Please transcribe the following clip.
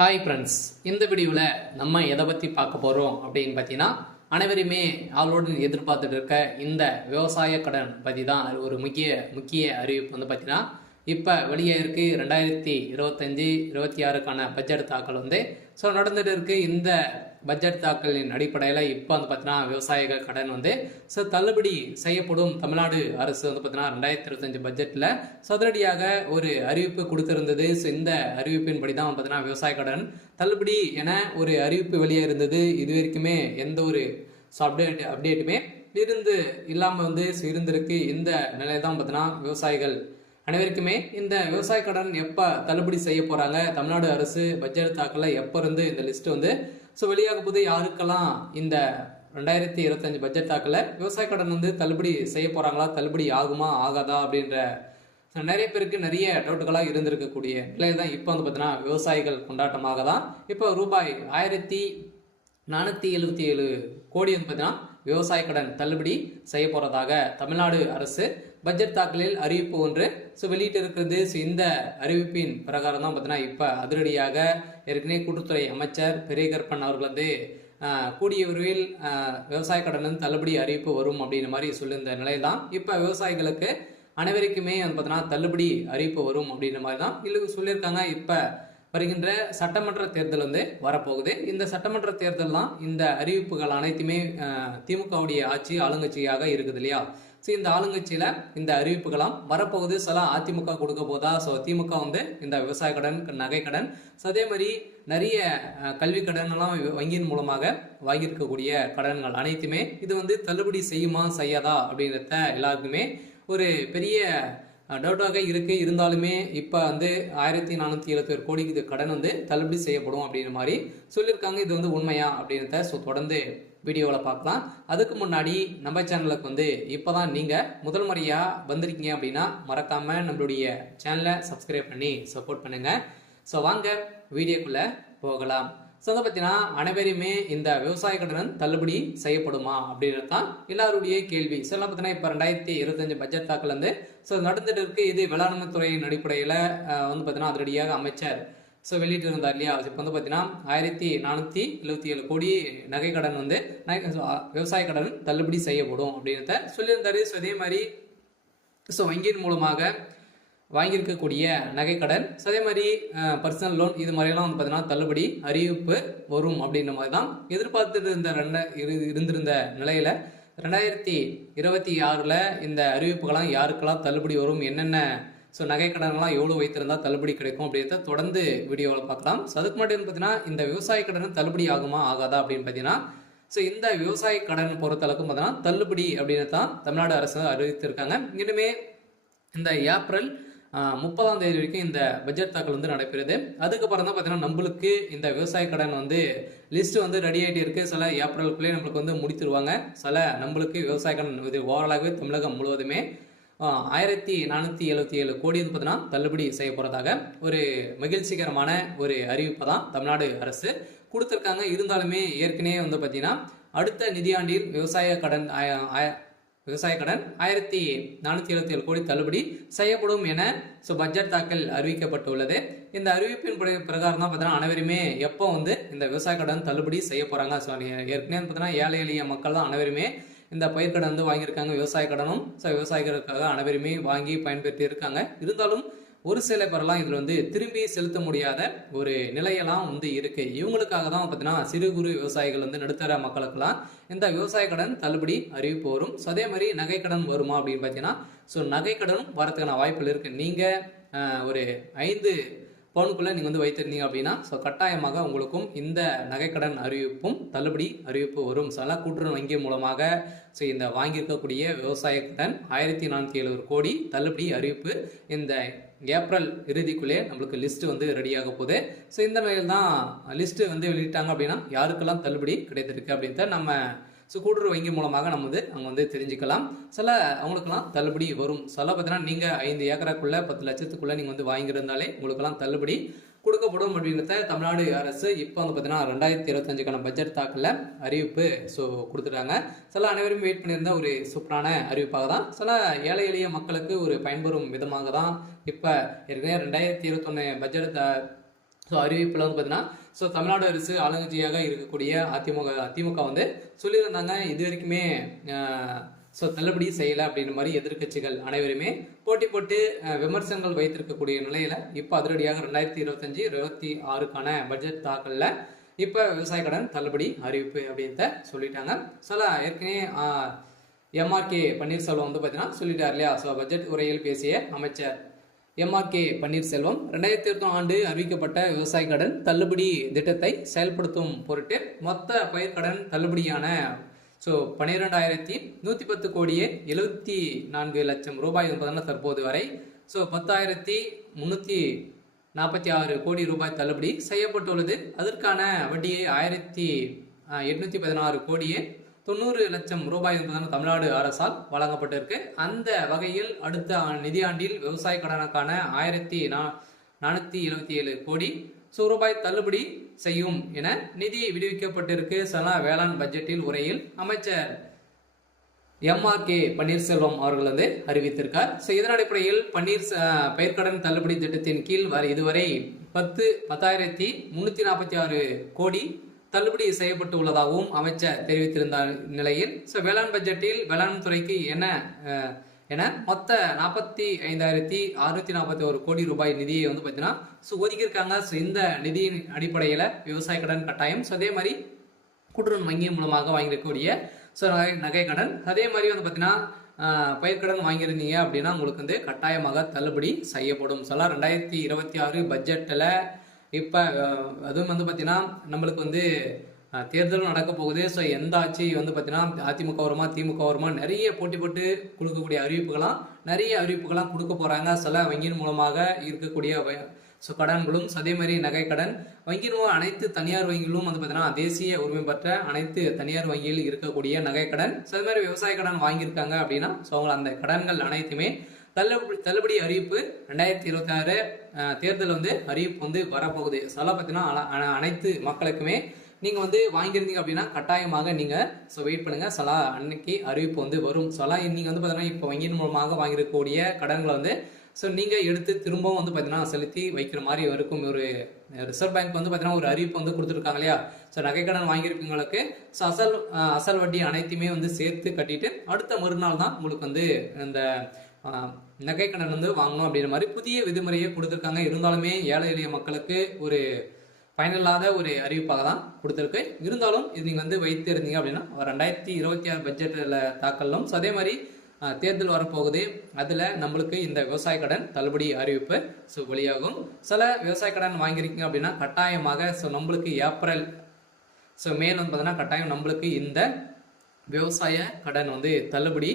Hi friends, இந்த வீடியோவில் நம்ம எதை பற்றி பார்க்க போகிறோம் அப்படின்னு பார்த்தீங்கன்னா, அனைவருமே ஆளோடு எதிர்பார்த்துட்டு இருக்க இந்த விவசாய கடன் பற்றி தான் ஒரு முக்கிய அறிவிப்பு வந்து பார்த்தீங்கன்னா, இப்போ வெளியே இருக்கு 2025-26க்கான பட்ஜெட் தாக்கல் வந்து நடந்துட்டு இருக்கு. இந்த பட்ஜெட் தாக்கலின் அடிப்படையில் இப்போ வந்து பார்த்தீங்கன்னா விவசாயிகள் கடன் வந்து தள்ளுபடி செய்யப்படும். தமிழ்நாடு அரசு வந்து பார்த்தீங்கன்னா 2025 பட்ஜெட்டில் சதுரடியாக ஒரு அறிவிப்பு கொடுத்திருந்தது. இந்த அறிவிப்பின்படி தான் பார்த்தீங்கன்னா விவசாய கடன் தள்ளுபடி என ஒரு அறிவிப்பு வெளியே இருந்தது. இது வரைக்குமே எந்த ஒரு அப்டேட்டுமே இல்லாமல் வந்து இருந்திருக்கு. இந்த நிலையை தான் பார்த்தீங்கன்னா விவசாயிகள் அனைவருக்குமே இந்த விவசாய கடன் எப்போ தள்ளுபடி செய்ய போகிறாங்க, தமிழ்நாடு அரசு பட்ஜெட் தாக்கல எப்போ இருந்து இந்த லிஸ்ட் வந்து வெளியாக போது, யாருக்கெல்லாம் இந்த 2025 பட்ஜெட் தாக்கல விவசாய கடன் வந்து தள்ளுபடி செய்ய போகிறாங்களா, தள்ளுபடி ஆகுமா ஆகாதா அப்படின்ற நிறைய பேருக்கு நிறைய டவுட்டுகளாக இருந்திருக்கக்கூடிய நிலையில் தான் இப்போ வந்து பார்த்தீங்கன்னா விவசாயிகள் கொண்டாட்டமாக தான் இப்போ ரூபாய் 1477 கோடி வந்து பார்த்தீங்கன்னா விவசாய கடன் தள்ளுபடி செய்ய போறதாக தமிழ்நாடு அரசு பட்ஜெட் தாக்கலில் அறிவிப்பு ஒன்று வெளியிட்டு இருக்கிறது. இந்த அறிவிப்பின் பிரகாரம் தான் பார்த்தீங்கன்னா இப்போ அதிரடியாக ஏற்கனவே கூட்டுத்துறை அமைச்சர் பெரியகற்பன் அவர்கள் வந்து கூடிய விரைவில் விவசாய கடன் தள்ளுபடி அறிவிப்பு வரும் அப்படின்ற மாதிரி சொல்லியிருந்த நிலையில் தான் இப்போ விவசாயிகளுக்கு அனைவருக்குமே வந்து பார்த்தீங்கன்னா தள்ளுபடி அறிவிப்பு வரும் அப்படின்ற மாதிரி தான் இல்லை சொல்லியிருக்காங்க. இப்போ வருகின்ற சட்டமன்ற தேர்தல் வந்து வரப்போகுது. இந்த சட்டமன்ற தேர்தல் தான் இந்த அறிவிப்புகள் அனைத்துமே திமுகவுடைய ஆட்சி ஆளுங்கட்சியாக இருக்குது இல்லையா. இந்த ஆளுங்கட்சியில இந்த அறிவிப்புகளாம் வரப்போகுது. சில அதிமுக கொடுக்க போதா, திமுக வந்து இந்த விவசாய கடன், நகை கடன், அதே மாதிரி நிறைய கல்வி கடன் எல்லாம் வங்கியின் மூலமாக வாங்கியிருக்கக்கூடிய கடன்கள் அனைத்துமே இது வந்து தள்ளுபடி செய்யுமா செய்யாதா அப்படின்றத எல்லாருக்குமே ஒரு பெரிய டவுட்டாக இருக்கு. இருந்தாலுமே இப்போ வந்து 1477 கோடிக்கு இது கடன் வந்து தள்ளுபடி செய்யப்படும் அப்படின்ற மாதிரி சொல்லியிருக்காங்க. இது வந்து உண்மையா அப்படின்றத தொடர்ந்து வீடியோவில் பார்க்கலாம். அதுக்கு முன்னாடி நம்ம சேனலுக்கு வந்து இப்போதான் நீங்கள் முதல் முறையாக வந்திருக்கீங்க அப்படின்னா மறக்காமல் நம்மளுடைய சேனலை சப்ஸ்கிரைப் பண்ணி சப்போர்ட் பண்ணுங்க. வாங்க வீடியோக்குள்ளே போகலாம். அதை பார்த்தீங்கன்னா அனைவருமே இந்த விவசாய கடன் தள்ளுபடி செய்யப்படுமா அப்படின்றது தான் எல்லாருடைய கேள்வி. பார்த்தீங்கன்னா இப்போ 2025 பட்ஜெட் தாக்கல் வந்து நடந்துட்டு இருக்கு. இது வேளாண்மை துறையின் அடிப்படையில் வந்து பார்த்தீங்கன்னா அதிரடியாக அமைச்சர் வெளியிட்டு இருந்தார் இல்லையா. இப்போ வந்து பார்த்தீங்கன்னா 1477 கோடி நகை கடன் வந்து விவசாய கடன் தள்ளுபடி செய்யப்படும் அப்படின்றத சொல்லியிருந்தாரு. அதே மாதிரி வங்கியின் மூலமாக வாங்கியிருக்கக்கூடிய நகைக்கடன், அதே மாதிரி பர்சனல் லோன், இது மாதிரியெல்லாம் வந்து பார்த்தீங்கன்னா தள்ளுபடி அறிவிப்பு வரும் அப்படின்ற மாதிரி தான் எதிர்பார்த்துட்டு இருந்திருந்த நிலையில் 2026 இந்த அறிவிப்புகள்லாம் யாருக்கெல்லாம் தள்ளுபடி வரும், என்னென்ன நகைக்கடன்லாம் எவ்வளோ வைத்திருந்தா தள்ளுபடி கிடைக்கும் அப்படின்றத தொடர்ந்து வீடியோவில் பார்க்கலாம். அதுக்கு முன்னாடி பார்த்தீங்கன்னா இந்த விவசாய கடன் தள்ளுபடி ஆகுமா ஆகாதா அப்படின்னு பார்த்தீங்கன்னா இந்த விவசாய கடன் பொறுத்தளவுக்கும் பார்த்தீங்கன்னா தள்ளுபடி அப்படின்னு தான் தமிழ்நாடு அரசு அறிவித்திருக்காங்க. இனிமே இந்த ஏப்ரல் 30ஆம் தேதி வரைக்கும் இந்த பட்ஜெட் தாக்கல் வந்து நடைபெறுது. அதுக்கப்புறம் தான் பார்த்தீங்கன்னா நம்மளுக்கு இந்த விவசாய கடன் வந்து லிஸ்ட் வந்து ரெடி ஆகிட்டு இருக்கு. சில ஏப்ரலுக்குள்ளே நம்மளுக்கு வந்து முடித்துருவாங்க. சில நம்மளுக்கு விவசாய கடன் இது ஓவராலாகவே தமிழகம் முழுவதுமே 1477 கோடி வந்து பார்த்தீங்கன்னா தள்ளுபடி செய்ய போறதாக ஒரு மகிழ்ச்சிகரமான ஒரு அறிவிப்பை தான் தமிழ்நாடு அரசு கொடுத்துருக்காங்க. இருந்தாலுமே ஏற்கனவே வந்து பார்த்தீங்கன்னா அடுத்த நிதியாண்டில் விவசாய கடன் 1477 கோடி தள்ளுபடி செய்யப்படும் என பட்ஜெட் தாக்கல் அறிவிக்கப்பட்டுள்ளது. இந்த அறிவிப்பின் பிரகாரம் தான் பார்த்தீங்கன்னா அனைவருமே எப்போ வந்து இந்த விவசாய கடன் தள்ளுபடி செய்ய போறாங்க. ஏற்கனவே பார்த்தீங்கன்னா ஏழை எளிய மக்கள் தான் அனைவருமே இந்த பயிர்க்கடன் வந்து வாங்கியிருக்காங்க. விவசாய கடனும் விவசாயிகளுக்காக அனைவருமே வாங்கி பயன்பெற்று இருக்காங்க. இருந்தாலும் ஒரு சில பேரெல்லாம் இதில் வந்து திரும்பி செலுத்த முடியாத ஒரு நிலையெல்லாம் வந்து இருக்கு. இவங்களுக்காக தான் பார்த்தீங்கன்னா சிறு குறு விவசாயிகள் வந்து நடுத்தர மக்களுக்கெல்லாம் இந்த விவசாய கடன் தள்ளுபடி அறிவிப்பு வரும். அதே மாதிரி நகை கடன் வருமா அப்படின்னு பார்த்தீங்கன்னா நகை கடனும் வரதுக்கான வாய்ப்புகள் இருக்கு. நீங்கள் ஒரு 5 பவுனுக்குள்ள நீங்கள் வந்து வைத்திருந்தீங்க அப்படின்னா கட்டாயமாக உங்களுக்கும் இந்த நகைக்கடன் அறிவிப்பும் தள்ளுபடி அறிவிப்பு வரும். கூட்டுறவு வங்கி மூலமாக இந்த வாங்கியிருக்கக்கூடிய விவசாய கடன் 1477 கோடி தள்ளுபடி அறிவிப்பு இந்த ஏப்ரல் இறுதிக்குள்ளே நம்மளுக்கு லிஸ்ட் வந்து ரெடியாக போகுது. இந்த நிலையில் தான் லிஸ்ட் வந்து வெளியிட்டாங்க அப்படின்னா யாருக்கெல்லாம் தள்ளுபடி கிடைத்திருக்கு அப்படின்றத நம்ம கூட்டுறவு வங்கி மூலமாக நம்ம வந்து அங்கே வந்து தெரிஞ்சுக்கலாம். அவங்களுக்கெல்லாம் தள்ளுபடி வரும். பார்த்தீங்கன்னா நீங்கள் 5 ஏக்கராக்குள்ள 10 லட்சத்துக்குள்ள நீங்கள் வந்து வாங்கியிருந்தாலே உங்களுக்கெல்லாம் தள்ளுபடி கொடுக்கப்படும் அப்படின்றத தமிழ்நாடு அரசு இப்போ வந்து பார்த்தீங்கன்னா 2025க்கான பட்ஜெட் தாக்கல அறிவிப்பு கொடுத்துட்டாங்க. அனைவரும் வெயிட் பண்ணியிருந்த ஒரு சூப்பரான அறிவிப்பாக தான் ஏழை எளிய மக்களுக்கு ஒரு பயன்பெறும் விதமாக தான் இப்போ ஏற்கனவே 2021 பட்ஜெட் ஸோ அறிவிப்பில் வந்து பார்த்தீங்கன்னா ஸோ தமிழ்நாடு அரசு ஆளுங்கட்சியாக இருக்கக்கூடிய திமுக வந்து சொல்லியிருந்தாங்க இது வரைக்குமே ஸோ தள்ளுபடி செய்யலை அப்படின்ற மாதிரி எதிர்க்கட்சிகள் அனைவருமே போட்டி போட்டு விமர்சனங்கள் வைத்திருக்கக்கூடிய நிலையில இப்போ அதிரடியாக 2025-26க்கான பட்ஜெட் தாக்கலில் இப்போ விவசாய கடன் தள்ளுபடி அறிவிப்பு அப்படின்றத சொல்லிட்டாங்க. சில ஏற்கனவே எம்ஆர்கே பன்னீர்செல்வம் வந்து பார்த்தீங்கன்னா சொல்லிட்டார் இல்லையா. ஸோ பட்ஜெட் உரையில் பேசிய அமைச்சர் எம்ஆர்கே பன்னீர்செல்வம் 2020 ஆண்டு அறிவிக்கப்பட்ட விவசாய கடன் தள்ளுபடி திட்டத்தை செயல்படுத்தும் பொருட்டு மொத்த பயிர்க்கடன் தள்ளுபடியான ஸோ 12,110 கோடியே 74 லட்சம் ரூபாய் என்பதன தற்போது வரை ஸோ 10,346 கோடி ரூபாய் தள்ளுபடி செய்யப்பட்டுள்ளது. அதற்கான வட்டியை 1,816 கோடியே 90 லட்சம் ரூபாய் என்பதான தமிழ்நாடு அரசால் வழங்கப்பட்டிருக்கு. அந்த வகையில் அடுத்த நிதியாண்டில் விவசாய கடனுக்கான 1,477 கோடி ரூபாய் தள்ளுபடி செய்யும் என நிதி விடுவிக்கப்பட்டிருக்கு. வேளாண் பட்ஜெட்டில் உரையில் அமைச்சர் எம்ஆர்கே பன்னீர்செல்வம் அவர்கள் வந்து அறிவித்திருக்கார். இதன் அடிப்படையில் பயிர்க்கடன் தள்ளுபடி திட்டத்தின் கீழ் இதுவரை 10,346 கோடி தள்ளுபடி செய்யப்பட்டு உள்ளதாகவும் அமைச்சர் தெரிவித்திருந்த நிலையில் வேளாண் பட்ஜெட்டில் வேளாண் துறைக்கு என மொத்த 45,641 கோடி ரூபாய் நிதியை வந்து பார்த்தீங்கன்னா ஒதுக்கியிருக்காங்க. இந்த நிதியின் அடிப்படையில் விவசாய கடன் கட்டாயம் அதே மாதிரி கூட்டுறவு வங்கி மூலமாக வாங்கியிருக்கக்கூடிய நகை கடன் அதே மாதிரி வந்து பார்த்தீங்கன்னா பயிர்க்கடன் வாங்கியிருந்தீங்க அப்படின்னா உங்களுக்கு வந்து கட்டாயமாக தள்ளுபடி செய்யப்படும். 2026 பட்ஜெட்டில் இப்போ அதுவும் வந்து பார்த்தீங்கன்னா நம்மளுக்கு வந்து தேர்தலும் நடக்க போகுது. ஸோ எந்த ஆட்சி வந்து பார்த்தீங்கன்னா அதிமுக வருமா திமுக வருமா நிறைய போட்டி போட்டு கொடுக்கக்கூடிய நிறைய அறிவிப்புகளாம் கொடுக்க போகிறாங்க. வங்கியின் மூலமாக இருக்கக்கூடிய கடன்களும் அதே மாதிரி நகை கடன் வங்கியின் அனைத்து தனியார் வங்கிகளும் வந்து பார்த்தீங்கன்னா தேசிய உரிமை பெற்ற அனைத்து தனியார் வங்கியில் இருக்கக்கூடிய நகை கடன் அதே மாதிரி விவசாய கடன் வாங்கியிருக்காங்க அப்படின்னா அவங்க அந்த கடன்கள் அனைத்துமே தள்ளுபடி அறிவிப்பு 2026 தேர்தல் வந்து அறிவிப்பு வந்து வரப்போகுது. பார்த்தீங்கன்னா அனைத்து மக்களுக்குமே நீங்கள் வந்து வாங்கியிருந்தீங்க அப்படின்னா கட்டாயமாக நீங்கள் வெயிட் பண்ணுங்கள். அன்னைக்கு அறிவிப்பு வந்து வரும். நீங்கள் வந்து பார்த்தீங்கன்னா இப்போ வங்கியின் மூலமாக வாங்கியிருக்கக்கூடிய கடன்களை வந்து நீங்கள் எடுத்து திரும்பவும் வந்து பார்த்தீங்கன்னா செலுத்தி வைக்கிற மாதிரி இருக்கும். ஒரு ரிசர்வ் பேங்க் வந்து பார்த்தீங்கன்னா ஒரு அறிவிப்பு வந்து கொடுத்துருக்காங்க இல்லையா. நகை கடன் வாங்கியிருக்கவங்களுக்கு அசல் வட்டி அனைத்துமே வந்து சேர்த்து கட்டிட்டு அடுத்த மறுநாள் தான் உங்களுக்கு வந்து இந்த நகை கடன் வந்து வாங்கணும் அப்படின்ற மாதிரி புதிய விதிமுறையை கொடுத்துருக்காங்க. இருந்தாலுமே ஏழை எளிய மக்களுக்கு ஒரு பயனில்லாத ஒரு அறிவிப்பாக தான் கொடுத்துருக்கு. இருந்தாலும் இது நீங்கள் வந்து வைத்து இருந்தீங்க அப்படின்னா 2026 பட்ஜெட்டில் தாக்கலும் அதே மாதிரி தேர்தல் வரப்போகுது. அதில் நம்மளுக்கு இந்த விவசாய கடன் தள்ளுபடி அறிவிப்பு வெளியாகும். விவசாய கடன் வாங்கியிருக்கீங்க அப்படின்னா கட்டாயமாக நம்மளுக்கு ஏப்ரல் மேல் வந்து பார்த்தீங்கன்னா கட்டாயம் நம்மளுக்கு இந்த விவசாய கடன் வந்து தள்ளுபடி